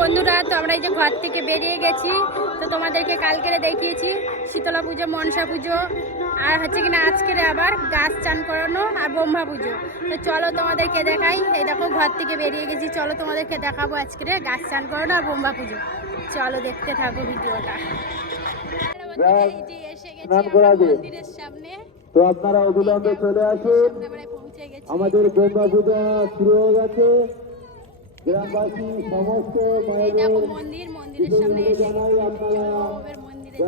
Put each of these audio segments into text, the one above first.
বন্ধুরা তো আমরা এই যে ঘর থেকে বেরিয়ে গেছি তো তোমাদেরকে কালকে দেখিয়েছি শীতলা পুজো মনসা পুজো আর হচ্ছে কিনা আজকের আবার গাছ চান করানো আর ব্রহ্মা পুজো। তো চলো তোমাদেরকে দেখাই এই দেখো ঘর থেকে বেরিয়ে গেছি চলো তোমাদেরকে দেখাবো আজকের গাছ চান করানো আর ব্রহ্মা পুজো। চলো দেখতে থাকো ভিডিওটা। এই যে এসে গেছি স্নান আমরা করা যে। মন্দিরের সামনে। তো আপনারা অবিলম্বে চলে আসুন। আমাদের গঙ্গা পূজা শুরু হয়ে গেছে। গ্রামবাসী সমস্ত মন্দির মন্দিরের সামনে এসে মন্দিরে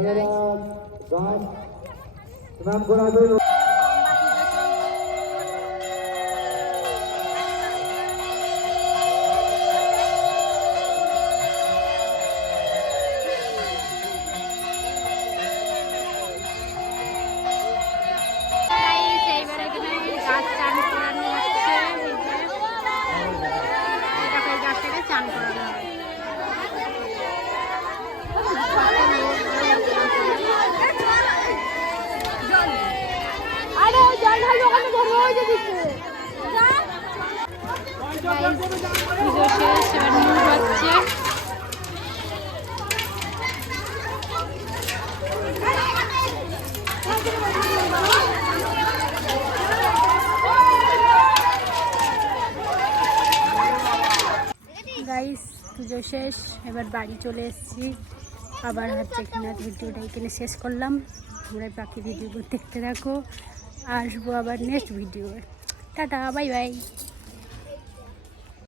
যাই প্রণাম করাবেন পুজো শেষ হচ্ছে গাইস পুজো শেষ। এবার বাড়ি চলে এসেছি। আবার হচ্ছে কিনা ভিডিওটা এখানে শেষ করলাম। তোমরা বাকি ভিডিওগুলো দেখতে থাকো। আসব আবার next video tata bye bye